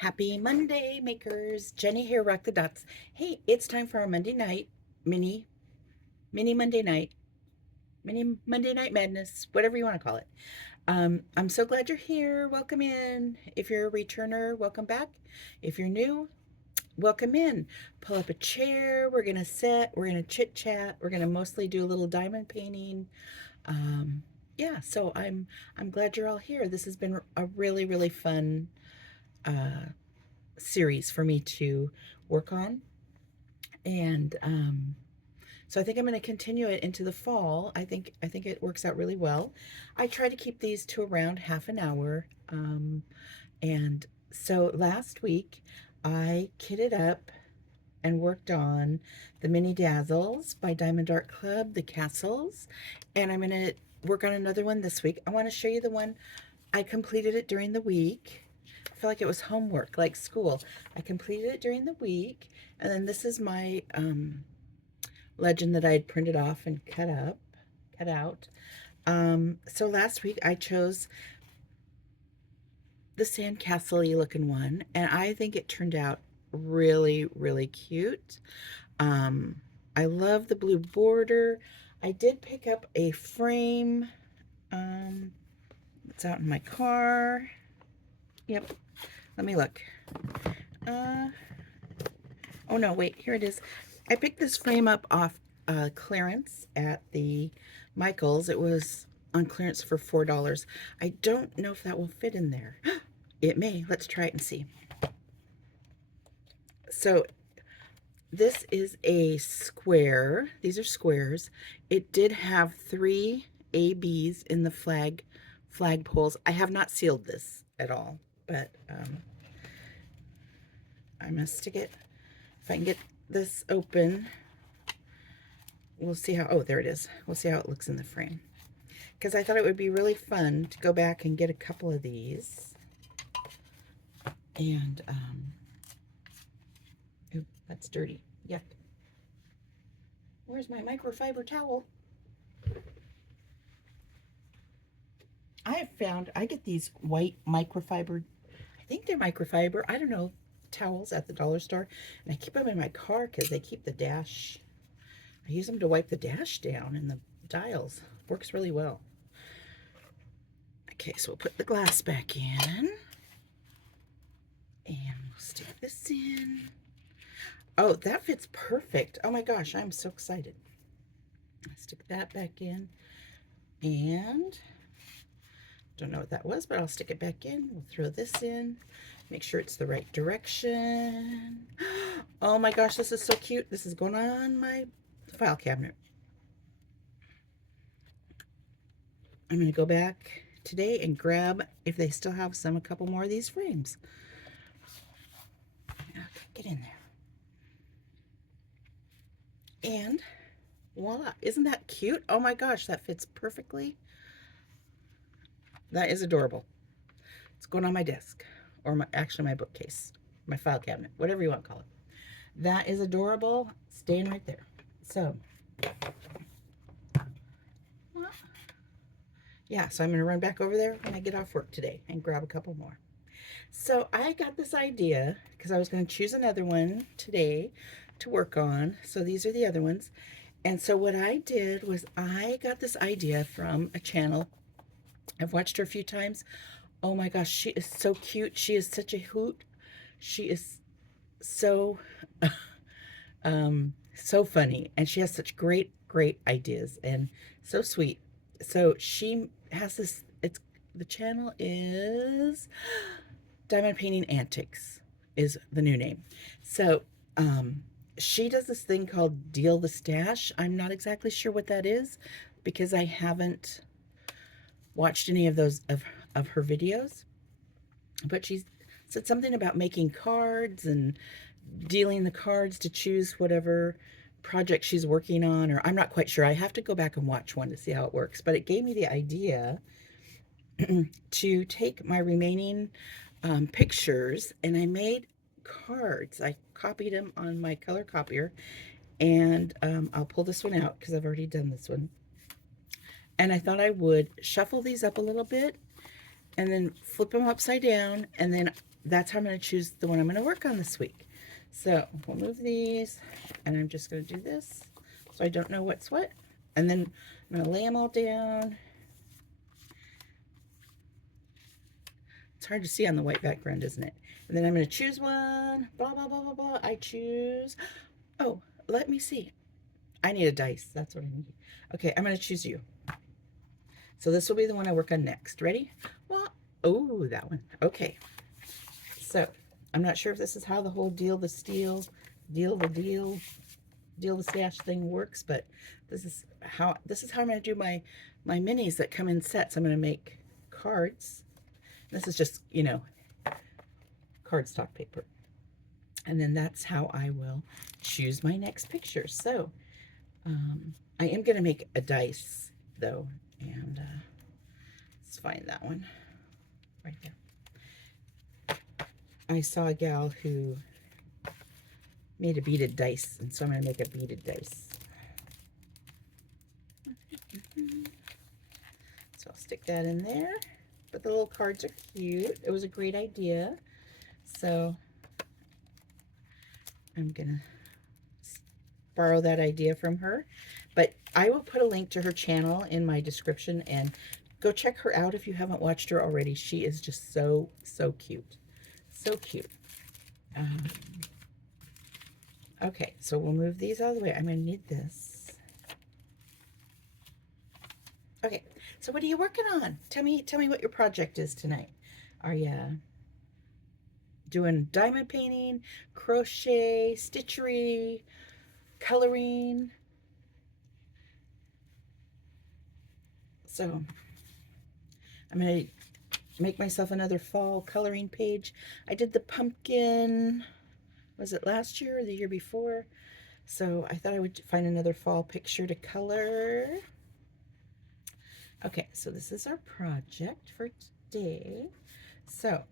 Happy Monday, makers. Jenny here, Rock the Dots. Hey, it's time for our Monday night mini, mini Monday night, mini Monday night madness, whatever you want to call it. I'm so glad you're here. Welcome in. If you're a returner, welcome back. If you're new, welcome in. Pull up a chair. We're gonna sit. We're gonna chit chat. We're gonna mostly do a little diamond painting. Um, yeah. So I'm glad you're all here. This has been a really fun uh, series for me to work on. And so I think I'm going to continue it into the fall. I think it works out really well. I try to keep these to around half an hour. And so last week I kitted up and worked on the Mini Dazzles by Diamond Art Club, the castles, and I'm going to work on another one this week. I want to show you the one I completed it during the week. I feel like it was homework, like school. I completed it during the week, and then this is my legend that I had printed off and cut out. So last week I chose the sandcastle-y looking one, and I think it turned out really cute. I love the blue border. I did pick up a frame. It's out in my car. Yep. Let me look. Oh no, wait, here it is. I picked this frame up off clearance at the Michaels. It was on clearance for $4. I don't know if that will fit in there. It may. Let's try it and see. So this is a square. These are squares. It did have 3 ABs in the flagpoles. I have not sealed this at all, but I'm gonna stick it. If I can get this open, we'll see how, oh, there it is. We'll see how it looks in the frame. Because I thought it would be really fun to go back and get a couple of these. And, ooh, that's dirty. Yuck. Where's my microfiber towel? I have found, I get these white microfiber, I think they're microfiber, I don't know, towels at the dollar store. And I keep them in my car because they keep the dash. I use them to wipe the dash down and the dials. Works really well. Okay, so we'll put the glass back in. And we'll stick this in. Oh, that fits perfect. Oh my gosh, I'm so excited. I'll stick that back in. And don't know what that was, but I'll stick it back in. We'll throw this in. Make sure it's the right direction. Oh my gosh, this is so cute. This is going on my file cabinet. I'm going to go back today and grab, if they still have a couple more of these frames. Okay, get in there. And voila, isn't that cute? Oh my gosh, that fits perfectly. That is adorable. It's going on my desk, or actually my bookcase, my file cabinet, whatever you want to call it. That is adorable, staying right there. So, yeah, so I'm going to run back over there when I get off work today and grab a couple more. So I got this idea because I was going to choose another one today to work on. So these are the other ones. And so what I did was I got this idea from a channel. I've watched her a few times. Oh my gosh, she is so cute. She is such a hoot. She is so so funny, and she has such great ideas and so sweet. So she has this, it's, the channel is Diamond Painting Antics is the new name. So she does this thing called Deal the Stash. I'm not exactly sure what that is because I haven't watched any of those of her videos, but she said something about making cards and dealing the cards to choose whatever project she's working on, or I'm not quite sure. I have to go back and watch one to see how it works, but it gave me the idea to take my remaining pictures and I made cards. I copied them on my color copier, and I'll pull this one out because I've already done this one. And I thought I would shuffle these up a little bit and then flip them upside down and then that's how I'm going to choose the one I'm going to work on this week. So we'll move these, and I'm just going to do this so I don't know what's what. And then I'm going to lay them all down. It's hard to see on the white background, isn't it? And then I'm going to choose one. Blah, blah, blah, blah, blah. I choose. Oh, let me see. I need a dice. That's what I need. Okay, I'm going to choose you. So this will be the one I work on next. Ready? Well, oh, that one. Okay. So I'm not sure if this is how the whole deal the stash thing works, but this is how I'm going to do my minis that come in sets. I'm going to make cards. This is just, you know, cardstock paper. And then that's how I will choose my next picture. So I am going to make a dice, though, and let's find that one right there. I saw a gal who made a beaded dice, and so I'm going to make a beaded dice. So I'll stick that in there. But the little cards are cute. It was a great idea. So I'm going to borrow that idea from her. But I will put a link to her channel in my description, and go check her out if you haven't watched her already. She is just so, so cute. So cute. Okay, so we'll move these out of the way. I'm going to need this. Okay, so what are you working on? Tell me what your project is tonight. Are you doing diamond painting, crochet, stitchery, coloring? So I'm going to make myself another fall coloring page. I did the pumpkin, was it last year or the year before? So I thought I would find another fall picture to color. Okay, so this is our project for today. So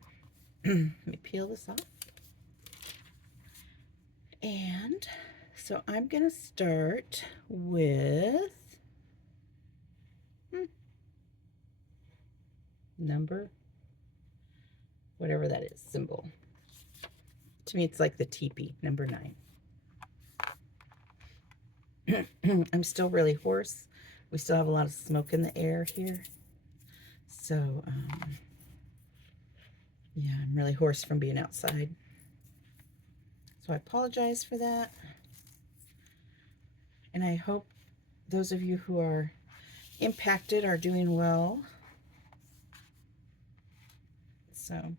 let me peel this off. And so I'm going to start with number, whatever that is, symbol. To me, it's like the teepee, number 9. I'm still really hoarse. We still have a lot of smoke in the air here. So, yeah, I'm really hoarse from being outside. So I apologize for that. And I hope those of you who are impacted are doing well. So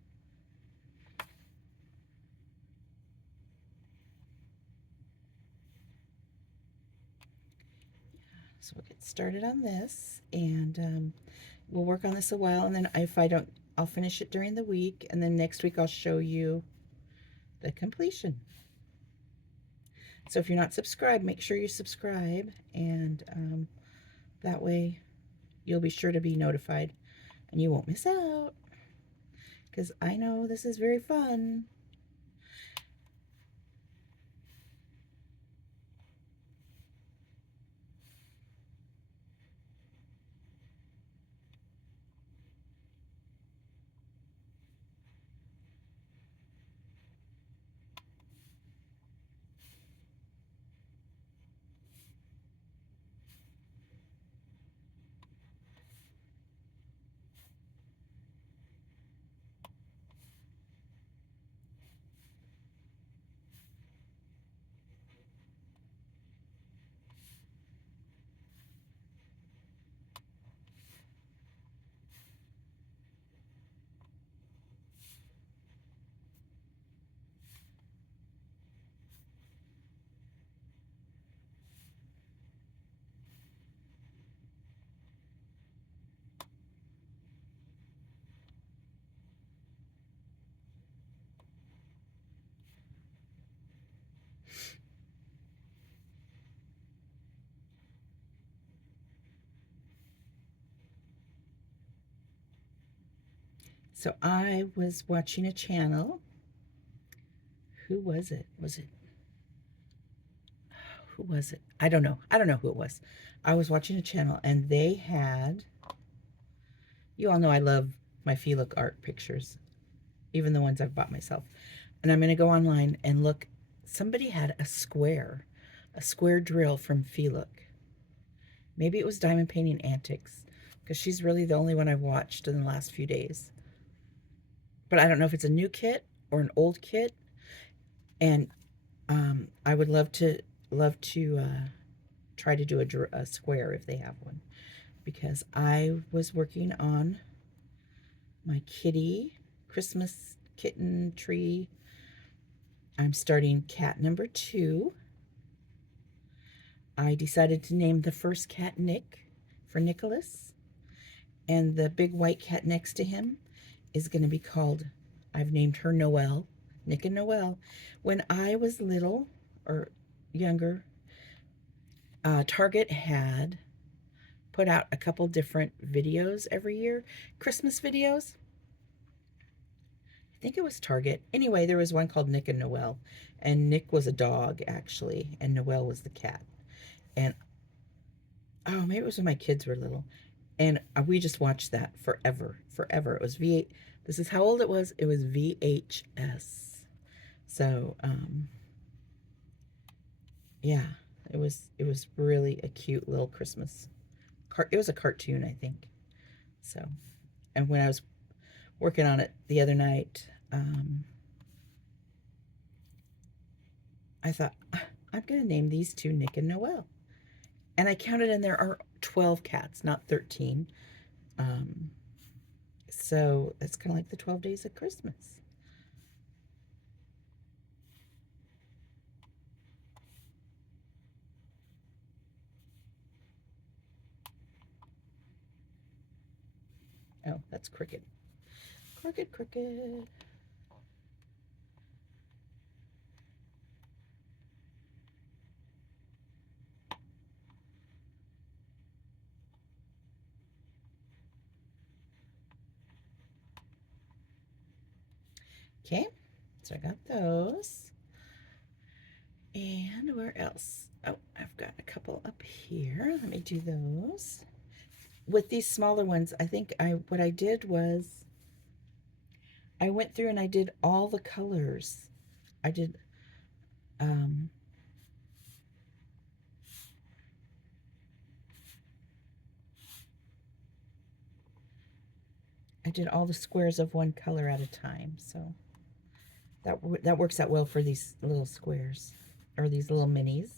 we'll get started on this, and we'll work on this a while, and then if I don't, I'll finish it during the week, and then next week I'll show you the completion. So if you're not subscribed, make sure you subscribe, and that way you'll be sure to be notified and you won't miss out, because I know this is very fun. So I was watching a channel. Who was it? Who was it? I don't know. I don't know who it was. I was watching a channel, and they had, you all know I love my Fee Look art pictures. even the ones I've bought myself. And I'm going to go online and look. Somebody had a square drill from Feluk. Maybe it was Diamond Painting Antics, because she's really the only one I've watched in the last few days. But I don't know if it's a new kit or an old kit. And I would love to try to do a square if they have one, because I was working on my kitty Christmas kitten tree. I'm starting cat number 2. I decided to name the first cat Nick for Nicholas, and the big white cat next to him is going to be called, I've named her Noelle, Nick and Noelle. When I was little or younger, Target had put out a couple different videos every year, Christmas videos. I think it was Target. Anyway, there was one called Nick and Noelle, and Nick was a dog actually, and Noelle was the cat. And oh, maybe it was when my kids were little, and we just watched that forever. It was V8. This is how old it was. It was VHS. So yeah, it was really a cute little Christmas. It was a cartoon, I think. So, and when I was working on it the other night, I thought, I'm going to name these two Nick and Noelle. And I counted, and there are 12 cats, not 13. So it's kind of like the 12 days of Christmas. Oh, that's crooked. Crooked, crooked. Okay, so I got those. And where else? Oh, I've got a couple up here. Let me do those. With these smaller ones, I think what I did was I went through and I did all the colors. I did I did all the squares of one color at a time, so that works out well for these little squares, or these little minis.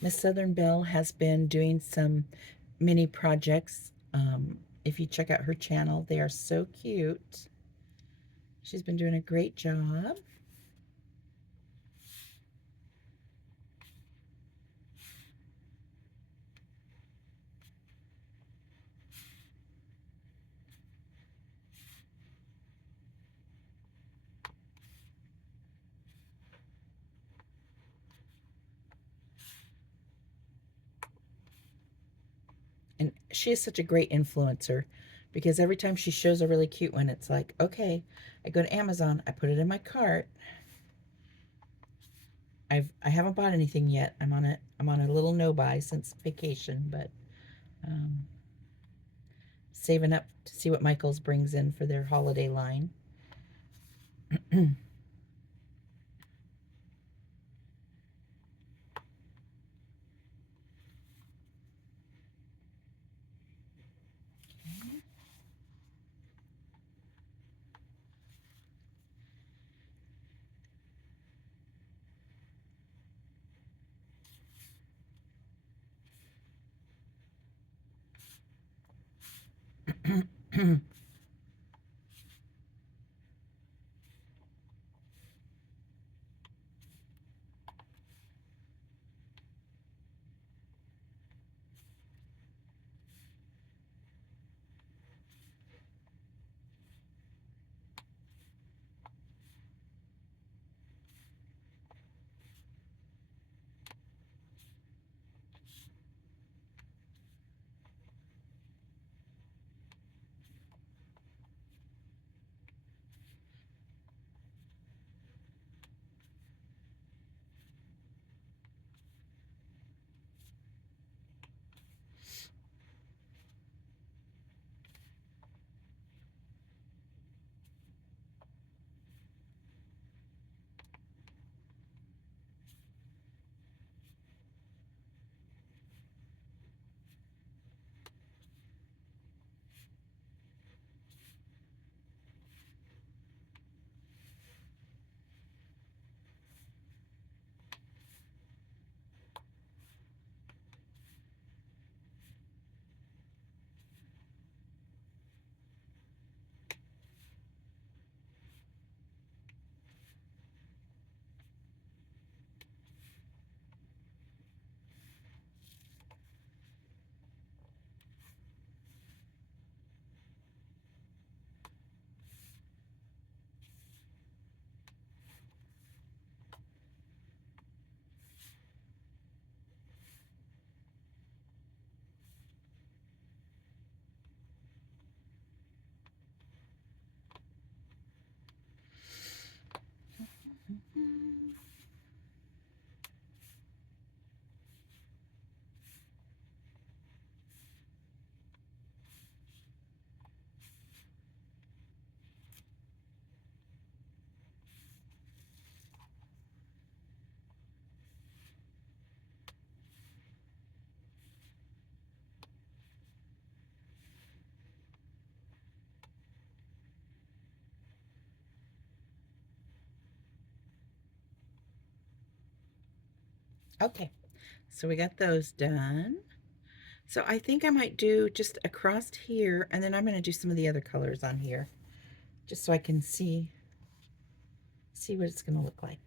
Miss Southern Belle has been doing some mini projects. If you check out her channel, they are so cute. She's been doing a great job. And she is such a great influencer, because every time she shows a really cute one, it's like, okay, I go to Amazon, I put it in my cart. I haven't bought anything yet. I'm on a little no buy since vacation, but saving up to see what Michaels brings in for their holiday line. Okay, so we got those done. So I think I might do just across here, and then I'm going to do some of the other colors on here, just so I can see what it's going to look like.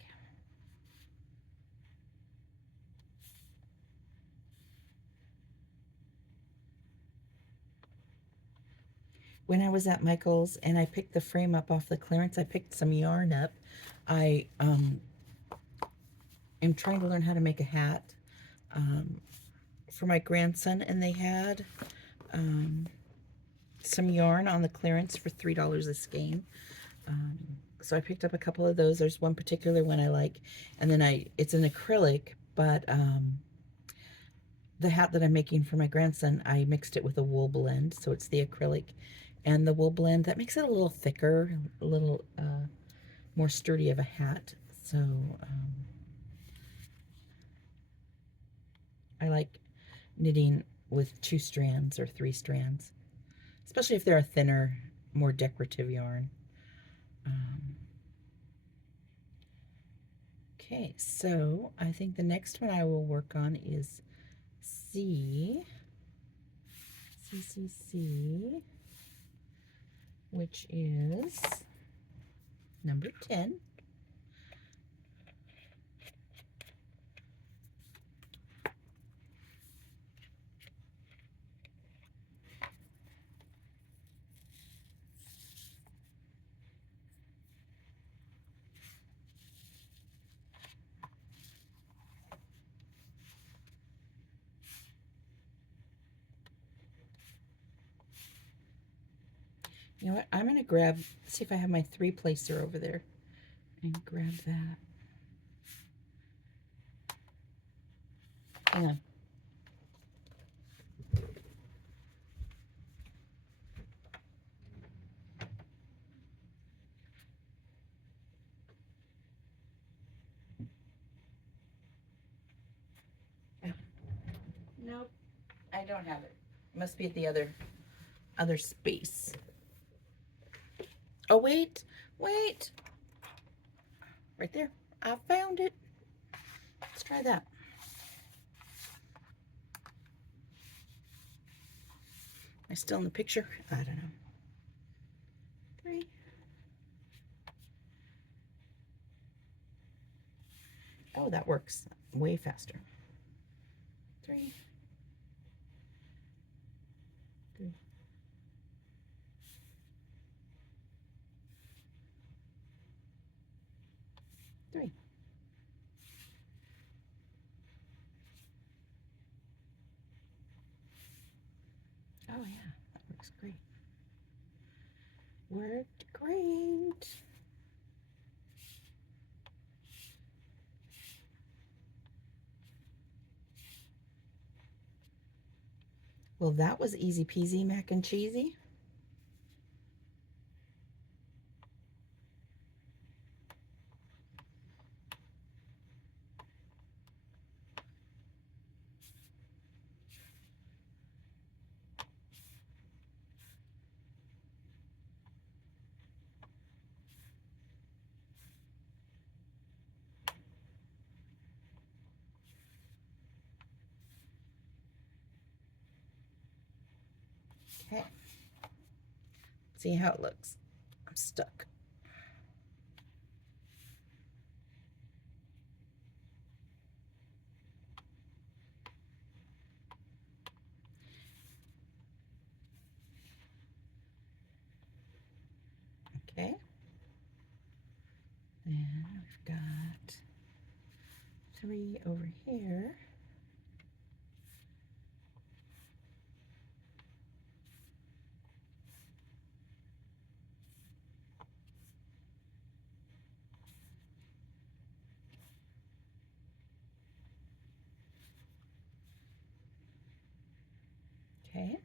When I was at Michael's and I picked the frame up off the clearance, I picked some yarn up. I am trying to learn how to make a hat for my grandson, and they had some yarn on the clearance for $3 a skein. So I picked up a couple of those. There's one particular one I like, and then it's an acrylic, but the hat that I'm making for my grandson, I mixed it with a wool blend, so it's the acrylic and the wool blend. That makes it a little thicker, a little more sturdy of a hat. So I like knitting with 2 strands or 3 strands, especially if they're a thinner, more decorative yarn. Okay, so I think the next one I will work on is C, which is number 10. You know what? I'm going to grab, see if I have my 3-placer over there, and grab that. Hang on. Nope, I don't have it. Must be at the other space. Oh, wait. Right there. I found it. Let's try that. Am I still in the picture? I don't know. 3. Oh, that works way faster. 3. 3. 3. Oh yeah, that works great. Worked great. Well, that was easy peasy mac and cheesy. Okay. See how it looks. I'm stuck. Okay. And we've got 3 over here. Okay.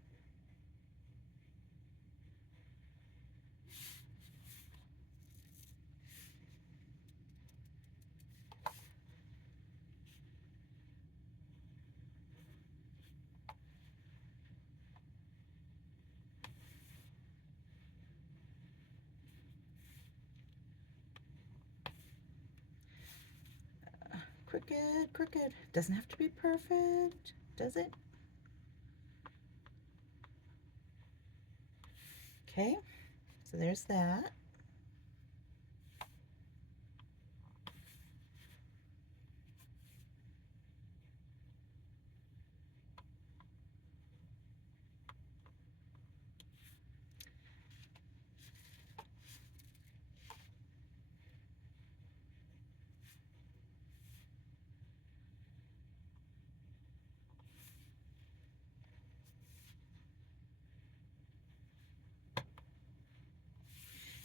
crooked, crooked. Doesn't have to be perfect, does it? Okay, so there's that.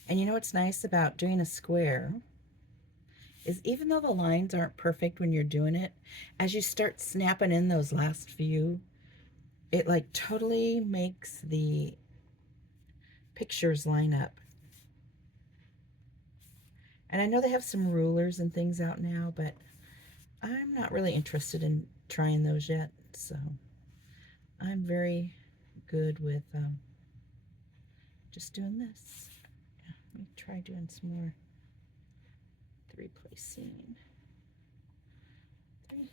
And you know what's nice about doing a square is even though the lines aren't perfect when you're doing it, as you start snapping in those last few, it like totally makes the pictures line up. And I know they have some rulers and things out now, but I'm not really interested in trying those yet. So I'm very good with just doing this. Let me try doing some more three-place seam. Three.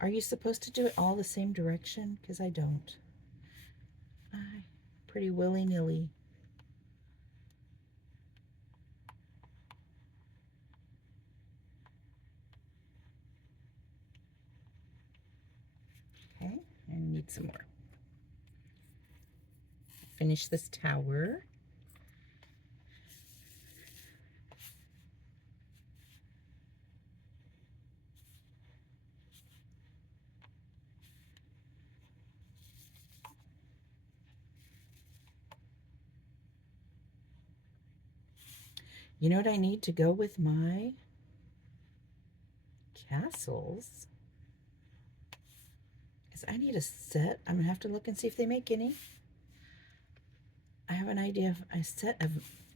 Are you supposed to do it all the same direction? Because I don't. I pretty willy-nilly. Okay, I need some more. Finish this tower. You know what I need to go with my castles? Is I need a set. I'm gonna have to look and see if they make any. I have an idea of a set of,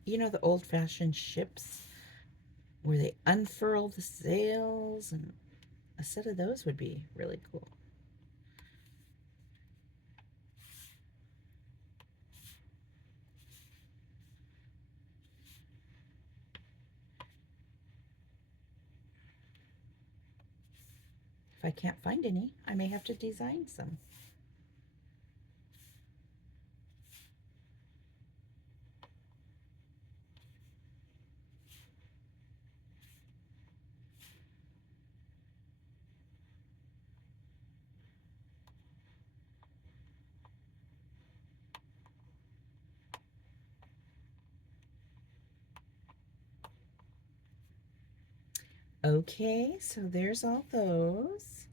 you know, the old-fashioned ships where they unfurl the sails, and a set of those would be really cool. If I can't find any, I may have to design some. Okay, so there's all those.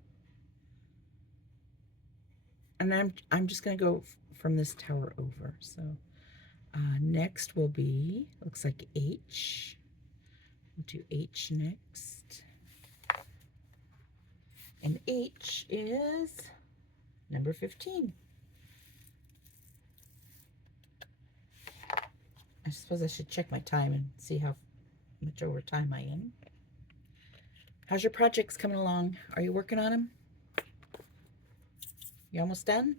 And I'm just gonna go from this tower over. So next will be, looks like H. We'll do H next. And H is number 15. I suppose I should check my time and see how much over time I am. How's your projects coming along? Are you working on them? You almost done?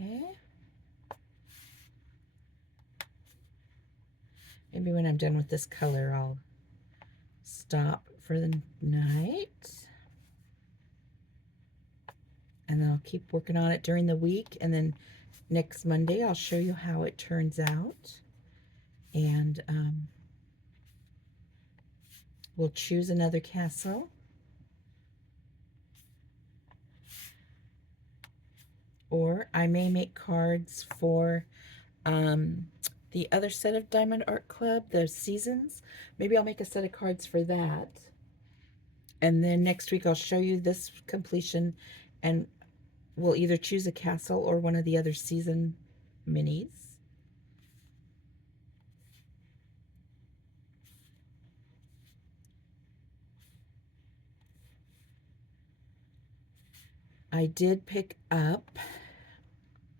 Okay. Maybe when I'm done with this color, I'll stop for the night. And then I'll keep working on it during the week. And then next Monday, I'll show you how it turns out. And we'll choose another castle. Or I may make cards for the other set of Diamond Art Club, the Seasons. Maybe I'll make a set of cards for that. And then next week I'll show you this completion, and we'll either choose a castle or one of the other season minis. I did pick up,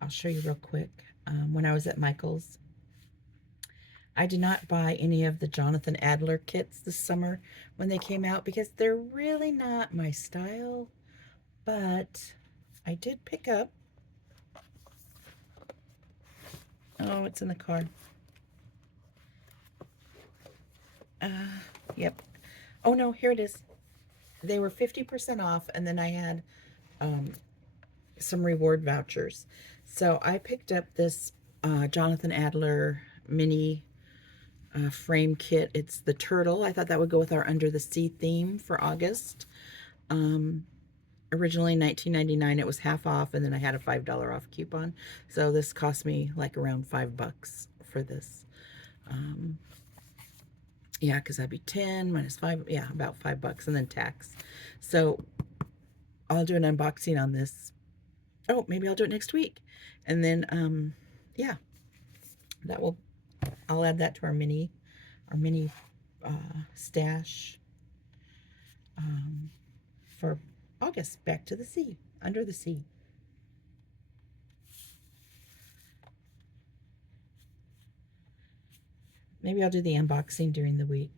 I'll show you real quick, when I was at Michael's. I did not buy any of the Jonathan Adler kits this summer when they came out because they're really not my style, but I did pick up, oh, it's in the car. Yep. Oh no, here it is. They were 50% off, and then I had some reward vouchers. So I picked up this Jonathan Adler mini frame kit. It's the turtle. I thought that would go with our Under the Sea theme for August. Originally $19.99. It was half off, and then I had a $5 off coupon. So this cost me like around $5 for this. Yeah, because that'd be 10 minus 5. Yeah, about $5 and then tax. So I'll do an unboxing on this. Oh, maybe I'll do it next week. And then, yeah, that will, I'll add that to our mini stash for August. Back to the sea, Under the Sea. Maybe I'll do the unboxing during the week.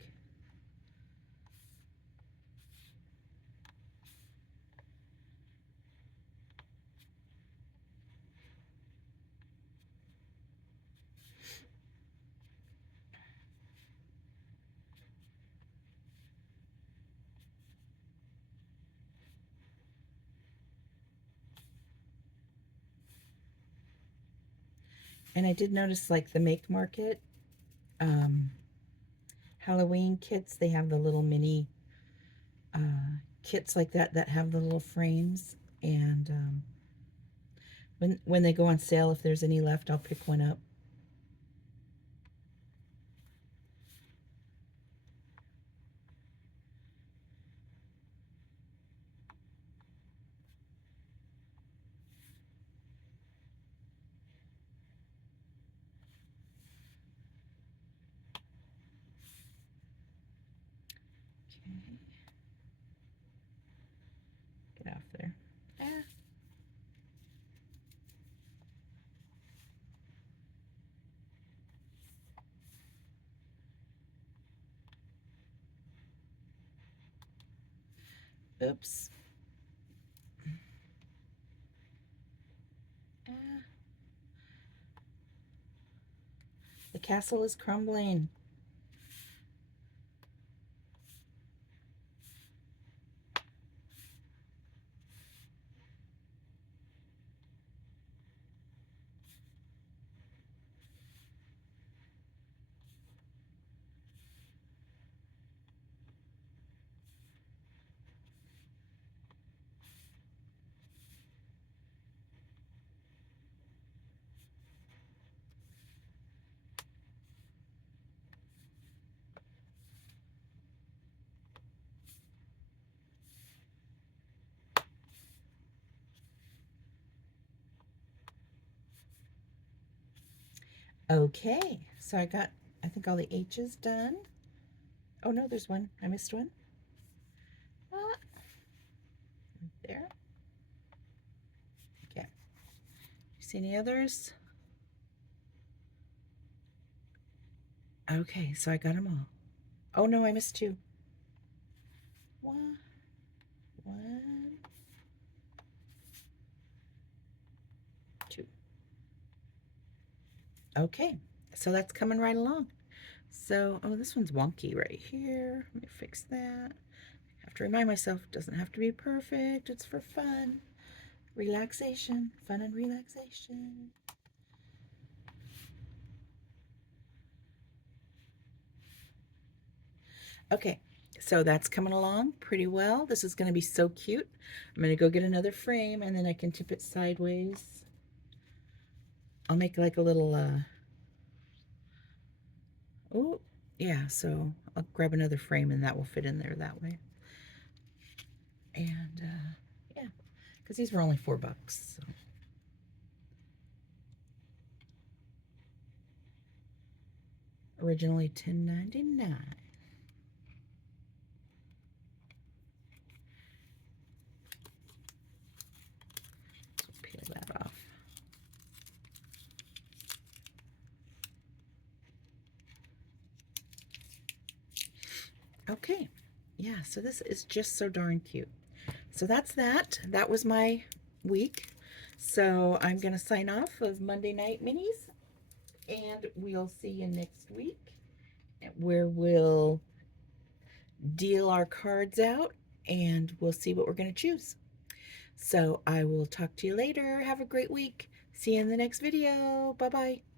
And I did notice, like, the Make Market Halloween kits, they have the little mini kits like that have the little frames. And when they go on sale, if there's any left, I'll pick one up. Okay. Get off there. Ah. Oops. Ah. The castle is crumbling. Okay, so I got, I think, all the H's done. Oh no, there's one. I missed one. Ah, there. Okay. You see any others? Okay, so I got them all. Oh no, I missed two. One. Two. Okay, so that's coming right along. So, oh, this one's wonky right here. Let me fix that. I have to remind myself it doesn't have to be perfect. It's for fun. Relaxation. Fun and relaxation. Okay, so that's coming along pretty well. This is going to be so cute. I'm going to go get another frame and then I can tip it sideways. I'll make like a little, oh, yeah, so I'll grab another frame and that will fit in there that way. And, yeah, because these were only $4. So. Originally $10.99. Peel that off. Okay, yeah, so this is just so darn cute. So that's that. That was my week. So I'm going to sign off of Monday Night Minis, and we'll see you next week where we'll deal our cards out and we'll see what we're going to choose. So I will talk to you later. Have a great week. See you in the next video. Bye-bye.